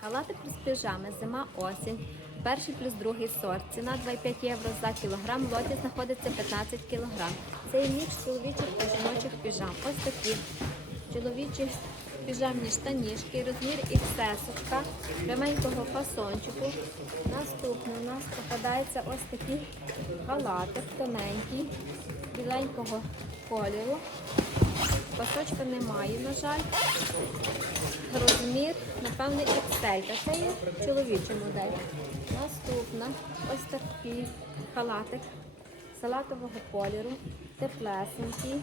Халати плюс піжами, зима, осінь. Перший плюс другий сорт. Ціна 2,5 євро за кілограм. Лоті знаходиться 15 кілограм. Це є мікс чоловічих та жіночих піжам. Ось такі чоловічі піжамні штанішки, розмір XS, пряменького фасончику. Наступний у нас попадається ось такий халатик тоненький, біленького кольору. Пасочка немає, на жаль. Розмір, напевне, XL. Це є чоловіча модель. Наступна ось такий халатик салатового кольору, теплесенький.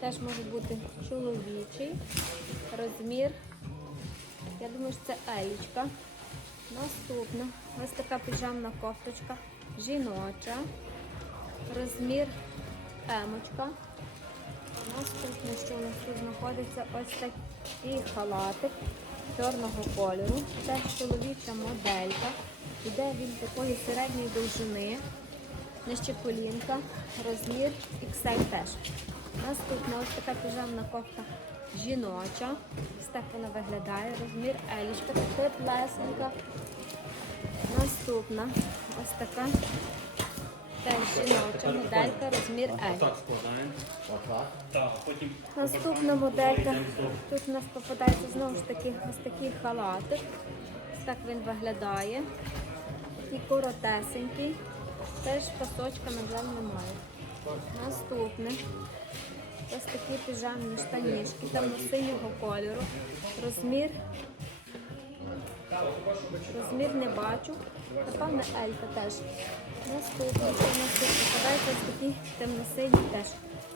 Теж може бути чоловічий. Розмір. Я думаю, що це елічка. Наступна ось така піжамна кофточка, жіноча. Розмір емочка. Що у нас тут знаходиться ось такий халатик чорного кольору. Це чоловіча моделька. Іде він такої середньої довжини. Нижче колінка, розмір XL теж. Наступна ось така піжамна кофта жіноча. Ось так вона виглядає. Розмір елічка, теплесенька. Наступна ось така жіноча моделька, розмір L. Складаємо. Так, потім Наступна моделька. Тут у нас попадається знову ж таки ось такий халатик. Ось так він виглядає. Такий коротесенький. Теж пасочка, на жаль, немає. Наступне. Ось такі піжамні штанішки, темно-синього кольору. Розмір. Розмір не бачу. Напевно, Елька теж. Наступне, що у нас попадається такий темно-синій теж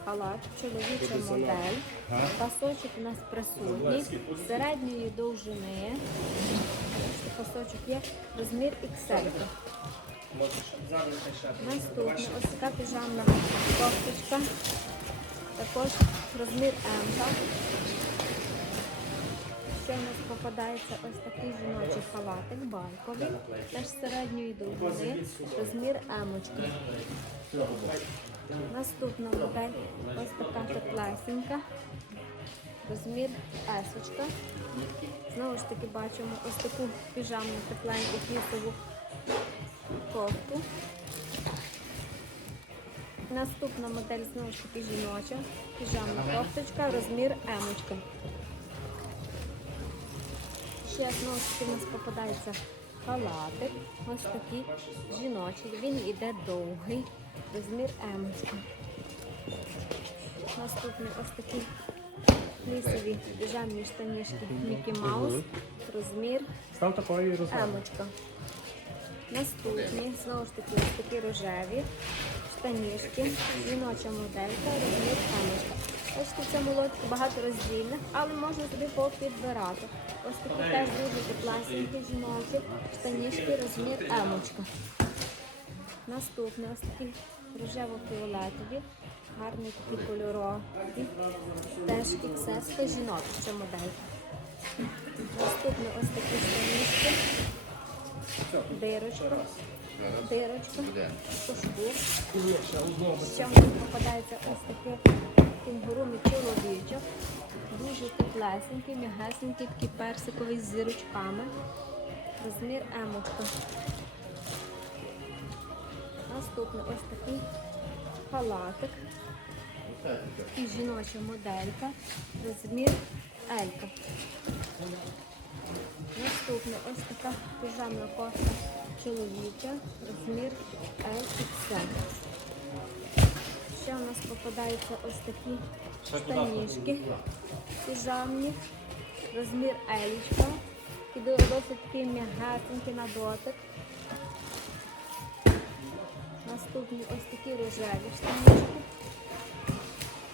халат, чоловіча модель. Пасочок у нас присутній, середньої довжини. Пасочок є, розмір XL. Наступне, ось така піжамна кофточка. Також розмір М. Ще в нас попадається ось такий жіночий халатик байковий, теж середньої довжини, розмір М. Наступна модель ось така теплесенька, розмір S. Знову ж таки бачимо ось таку піжамну тепленьку флісову кофту. Наступна модель знову ж таки жіноча, піжамна кофточка, розмір М. Ще знову у нас попадається халатик. Ось такий жіночий. Він іде довгий. Розмір М. Наступний ось такі лісові піжамні штанішки Мікі Маус. Розмір. Емочка. Наступні, знову ж таки, ось такі рожеві штанішки, жіноча моделька, розмір емочка. Бачите, в цьому лотку багато роздільних, але можна собі попідбирати. Ось такі теж дуже теплесенькі жіночі штанішки, розмір емочка. Наступні ось такі рожево-фіолетові, гарні такі кольорові, теж XS жіноча моделька. Наступні ось такі штанішки. Дирочка. Дирочка. Пушку. Ще в попадається ось таке кінгурумі чоловічок. Дуже теплесенький, м'ягесенький, такий персиковий з зірочками. Розмір емочка. Наступний ось такий халатик. І жіноча моделька. Розмір Елька. Наступне ось така піжамна кофта чоловіча, розмір LXL. Ще у нас попадаються ось такі штанішки піжамні, розмір елічка. І досить такий м'ягесенький на дотик. Наступні ось такі рожеві штанішки.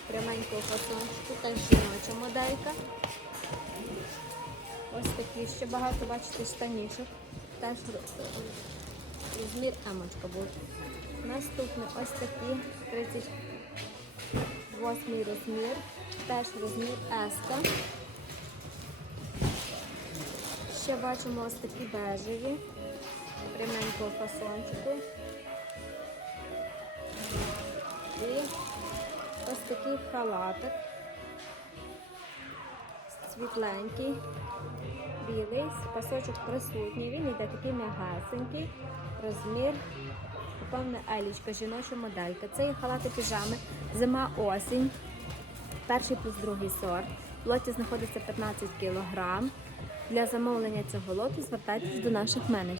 Пряменького фасончику, теж жіноча моделька. Ось такі ще багато, бачите, штанішок. Теж розмір емочка буде. Наступне ось такі 38 розмір. Теж розмір S. Ще бачимо ось такі бежеві, пряменького фасончику. І ось такий халатик. Світленький, білий, пасочок присутній, він йде такий м'ягасенький, розмір, певне елічка, жіноча моделька. Це є халати піжами, зима осінь, перший плюс другий сорт. В лоті знаходиться 15 кг. Для замовлення цього лоту звертайтесь до наших менеджерів.